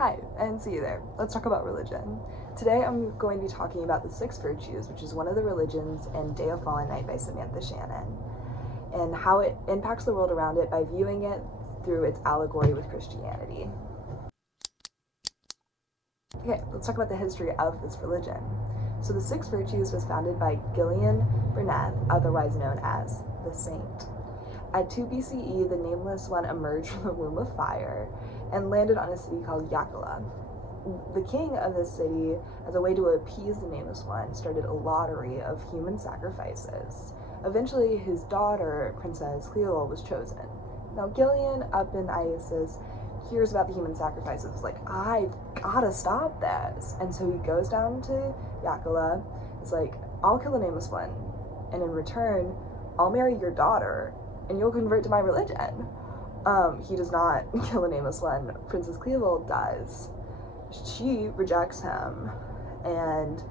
Hi, and see you there. Let's talk about religion. Today I'm going to be talking about the six virtues, which is one of the religions in Day of Fallen Night by Samantha Shannon, and how it impacts the world around it by viewing it through its allegory with Christianity. Okay, let's talk about the history of this religion. So the six virtues was founded by Gillian Burnett, otherwise known as the Saint. At 2 BCE, the Nameless One emerged from the womb of fire and landed on a city called Yakala. The king of this city, as a way to appease the Nameless One, started a lottery of human sacrifices. Eventually, his daughter, Princess Cleo, was chosen. Now, Gillian, up in Isis, hears about the human sacrifices, like, I've gotta stop this. And so he goes down to Yakala, is like, I'll kill the Nameless One, and in return, I'll marry your daughter, and you'll convert to my religion. He does not kill the Nameless One. Princess Cleo does. She rejects him, and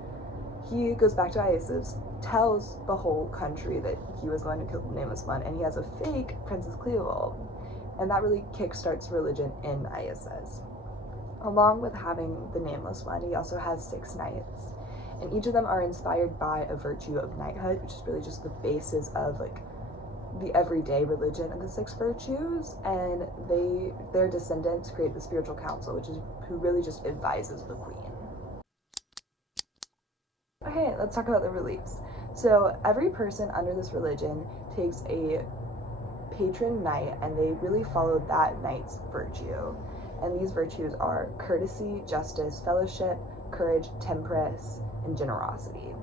he goes back to Isis, tells the whole country that he was going to kill the Nameless One, and he has a fake Princess Cleo, and that really kickstarts religion in Isis. Along with having the Nameless One, he also has 6 knights, and each of them are inspired by a virtue of knighthood, which is really just the basis of like the everyday religion of the 6 virtues, and their descendants create the spiritual council, which is who really just advises the queen. Okay, let's talk about the beliefs. So every person under this religion takes a patron knight, and they really follow that knight's virtue. And these virtues are courtesy, justice, fellowship, courage, temperance, and generosity.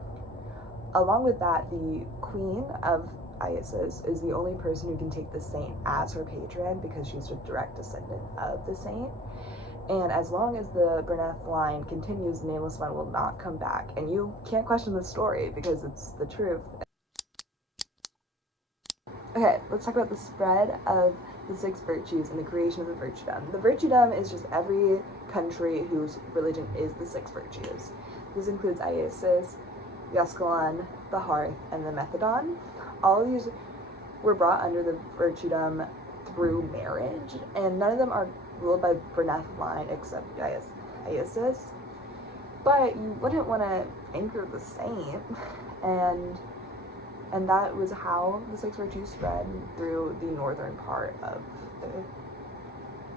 Along with that, the queen of Isis is the only person who can take the saint as her patron because she's a direct descendant of the saint. And as long as the Burnett line continues, the Nameless One will not come back. And you can't question the story because it's the truth. Okay, let's talk about the spread of the 6 virtues and the creation of the virtuedom. The virtuedom is just every country whose religion is the 6 virtues. This includes Isis, the Ascalon, the Hearth, and the Methadon. All of these were brought under the virtuedom through marriage, and none of them are ruled by Burnett line except Isis. But you wouldn't want to anchor the saint, and that was how the 6 virtues spread through the northern part of the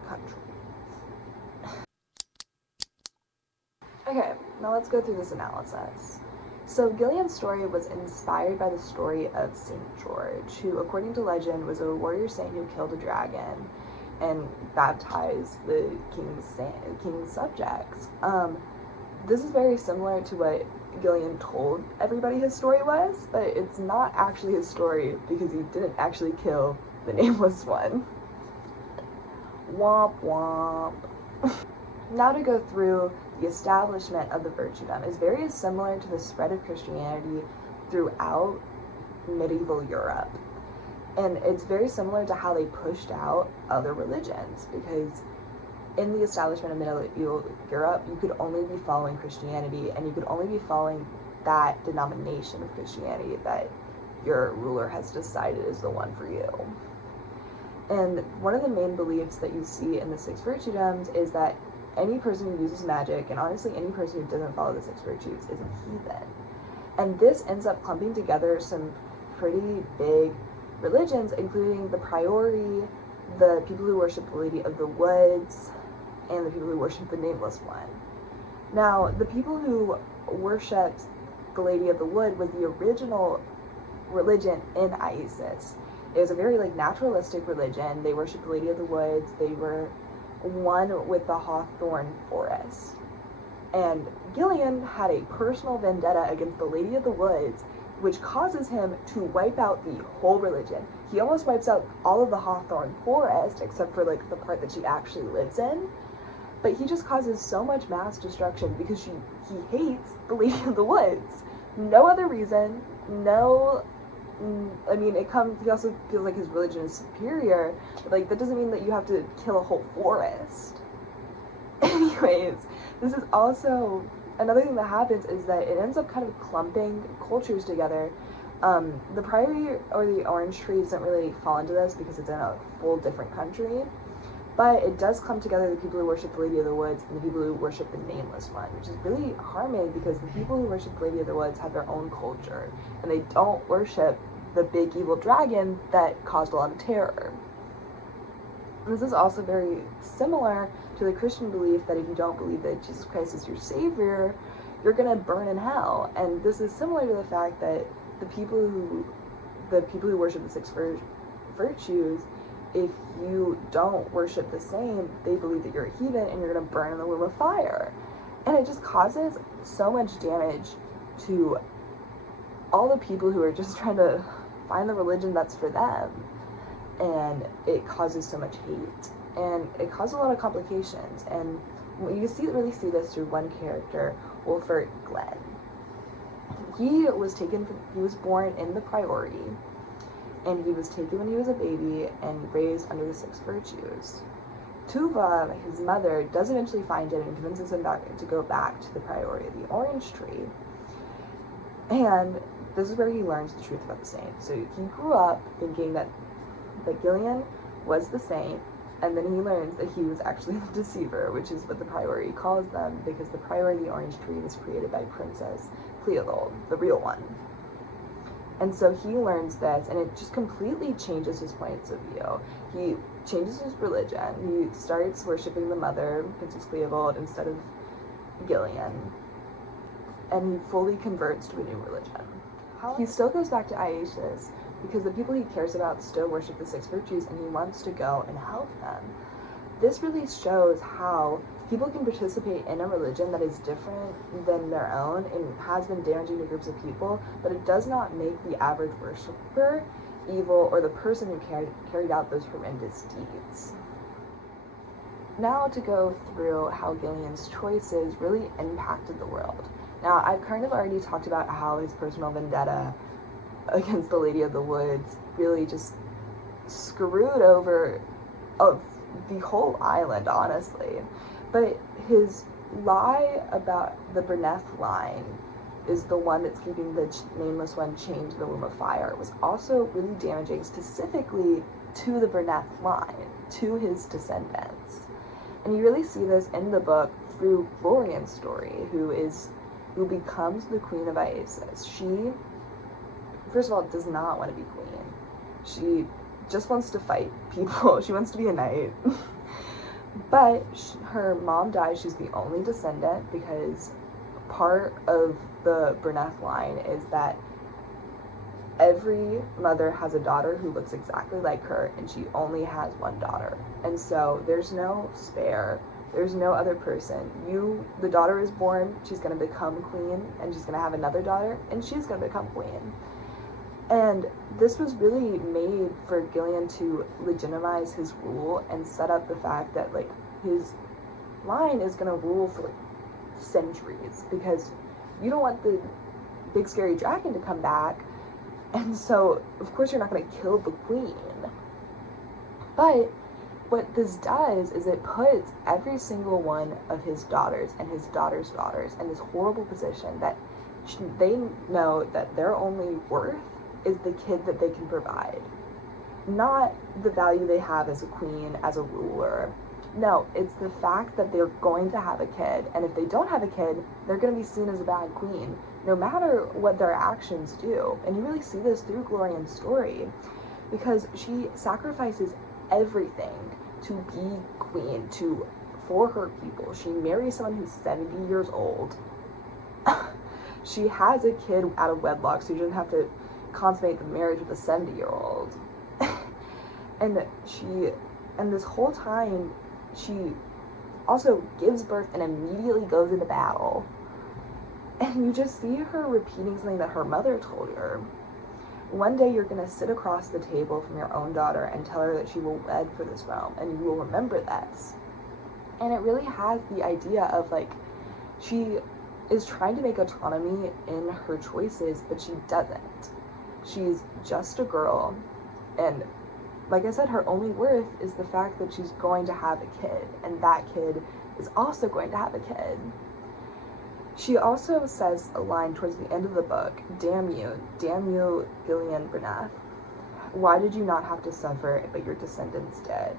country. Okay, now let's go through this analysis. So Gillian's story was inspired by the story of St. George, who, according to legend, was a warrior saint who killed a dragon and baptized the king's subjects. This is very similar to what Gillian told everybody his story was, but it's not actually his story because he didn't actually kill the Nameless One. Womp womp. Now to go through the establishment of the virtuedom is very similar to the spread of Christianity throughout medieval Europe. And it's very similar to how they pushed out other religions, because in the establishment of medieval Europe, you could only be following Christianity, and you could only be following that denomination of Christianity that your ruler has decided is the one for you. And one of the main beliefs that you see in the 6 virtuedoms is that any person who uses magic, and honestly any person who doesn't follow the 6 virtues, is a heathen. And this ends up clumping together some pretty big religions, including the Priori, the people who worship the Lady of the Woods, and the people who worship the Nameless One. Now, the people who worshipped the Lady of the Wood was the original religion in Isis. It was a very naturalistic religion. They worshipped the Lady of the Woods. They were one with the hawthorn forest. And Gillian had a personal vendetta against the Lady of the Woods, which causes him to wipe out the whole religion. He almost wipes out all of the hawthorn forest, except for the part that she actually lives in. But he just causes so much mass destruction because he hates the Lady of the Woods. No other reason, he also feels like his religion is superior, but that doesn't mean that you have to kill a whole forest. Anyways, this is also, another thing that happens is that it ends up kind of clumping cultures together. The priory or the orange tree doesn't really fall into this because it's in a full different country, But it does clump together the people who worship the Lady of the Woods and the people who worship the Nameless One, which is really harming because the people who worship the Lady of the Woods have their own culture, and they don't worship the big evil dragon that caused a lot of terror. And this is also very similar to the Christian belief that if you don't believe that Jesus Christ is your Savior, you're going to burn in hell. And this is similar to the fact that the people who worship the six virtues, if you don't worship the same, they believe that you're a heathen and you're going to burn in the womb of fire. And it just causes so much damage to all the people who are just trying to find the religion that's for them. And it causes so much hate. And it causes a lot of complications. And you really see this through one character, Wolfert Glenn. He was born in the Priory, and he was taken when he was a baby and raised under the six virtues. Tuva, his mother, does eventually find him and convinces him to go back to the Priory of the Orange Tree. And this is where he learns the truth about the saint. So he grew up thinking that Gillian was the saint, and then he learns that he was actually the deceiver, which is what the Priory calls them, because the Priory of the Orange Tree was created by Princess Cleothold, the real one. And so he learns this, and it just completely changes his points of view. He changes his religion. He starts worshiping the mother, Princess Cleothold, instead of Gillian. And he fully converts to a new religion. He still goes back to Aetius because the people he cares about still worship the six virtues, and he wants to go and help them. This really shows how people can participate in a religion that is different than their own and has been damaging to groups of people, but it does not make the average worshiper evil or the person who carried out those horrendous deeds. Now to go through how Gillian's choices really impacted the world. Now, I've kind of already talked about how his personal vendetta against the Lady of the Woods really just screwed over the whole island, honestly. But his lie about the Berneth line is the one that's keeping the Nameless One chained to the Womb of Fire. It was also really damaging specifically to the Berneth line, to his descendants. And you really see this in the book through Glorian's story, who becomes the Queen of Isis. She, first of all, does not want to be queen. She just wants to fight people. She wants to be a knight. But her mom dies. She's the only descendant because part of the Berneth line is that every mother has a daughter who looks exactly like her, and she only has one daughter. And so there's no spare. There's no other person. The daughter is born, she's going to become queen, and she's going to have another daughter, and she's going to become queen. And this was really made for Gillian to legitimize his rule and set up the fact that, like, his line is going to rule for, like, centuries, because you don't want the big scary dragon to come back, and so, of course, you're not going to kill the queen. But what this does is it puts every single one of his daughters and his daughter's daughters in this horrible position that they know that their only worth is the kid that they can provide, not the value they have as a queen, as a ruler. No, it's the fact that they're going to have a kid, and if they don't have a kid, they're going to be seen as a bad queen, no matter what their actions do. And you really see this through Glorian's story, because she sacrifices everything to be queen, for her people. She marries someone who's 70 years old. She has a kid out of wedlock, so she doesn't have to consummate the marriage with a 70-year-old. and this whole time, she also gives birth and immediately goes into battle. And you just see her repeating something that her mother told her. One day you're going to sit across the table from your own daughter and tell her that she will wed for this realm, and you will remember this. And it really has the idea of, like, she is trying to make autonomy in her choices, but she doesn't. She's just a girl, and like I said, her only worth is the fact that she's going to have a kid, and that kid is also going to have a kid. She also says a line towards the end of the book, damn you, Gillian Berneth. Why did you not have to suffer, but your descendants did?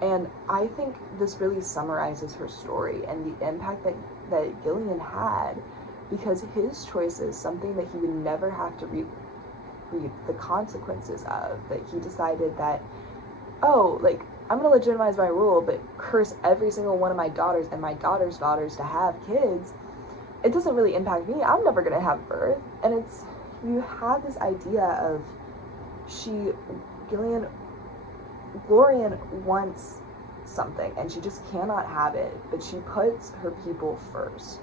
And I think this really summarizes her story and the impact that Gillian had, because his choices, something that he would never have to reap the consequences of, that he decided that, oh, like, I'm going to legitimize my rule, but curse every single one of my daughters and my daughter's daughters to have kids, it doesn't really impact me. I'm never going to have birth. And it's, you have this idea of Glorian wants something and she just cannot have it, but she puts her people first.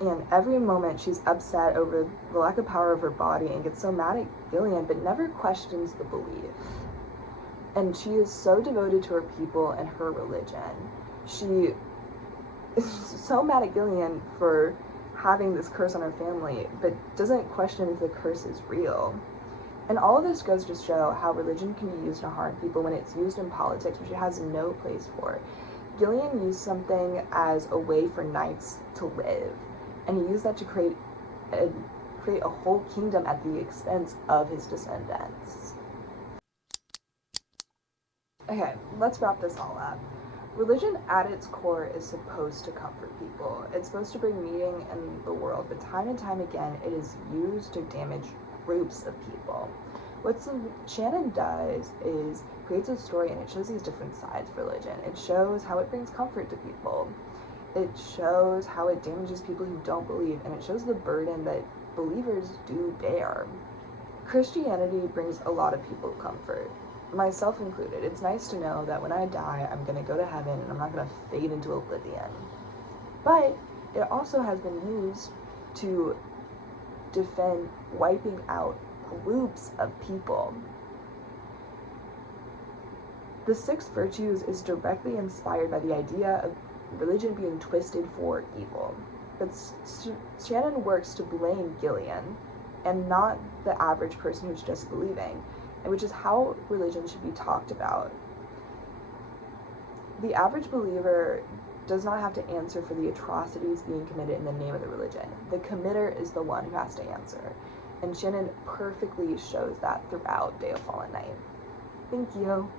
And every moment she's upset over the lack of power of her body and gets so mad at Gillian, but never questions the belief. And she is so devoted to her people and her religion. She is so mad at Gillian for having this curse on her family, but doesn't question if the curse is real. And all of this goes to show how religion can be used to harm people when it's used in politics, which it has no place for. Gillian used something as a way for knights to live, and he used that to create a whole kingdom at the expense of his descendants. Okay, let's wrap this all up. Religion at its core is supposed to comfort people. It's supposed to bring meaning in the world, but time and time again it is used to damage groups of people. What Shannon does is creates a story, and it shows these different sides of religion. It shows how it brings comfort to people. It shows how it damages people who don't believe, and it shows the burden that believers do bear. Christianity brings a lot of people comfort, myself included. It's nice to know that when I die, I'm going to go to heaven and I'm not going to fade into oblivion. But it also has been used to defend wiping out groups of people. The Six Virtues is directly inspired by the idea of religion being twisted for evil. But Shannon works to blame Gillian and not the average person who's just believing, and which is how religion should be talked about. The average believer does not have to answer for the atrocities being committed in the name of the religion. The committer is the one who has to answer. And Shannon perfectly shows that throughout Day of Fallen Night. Thank you.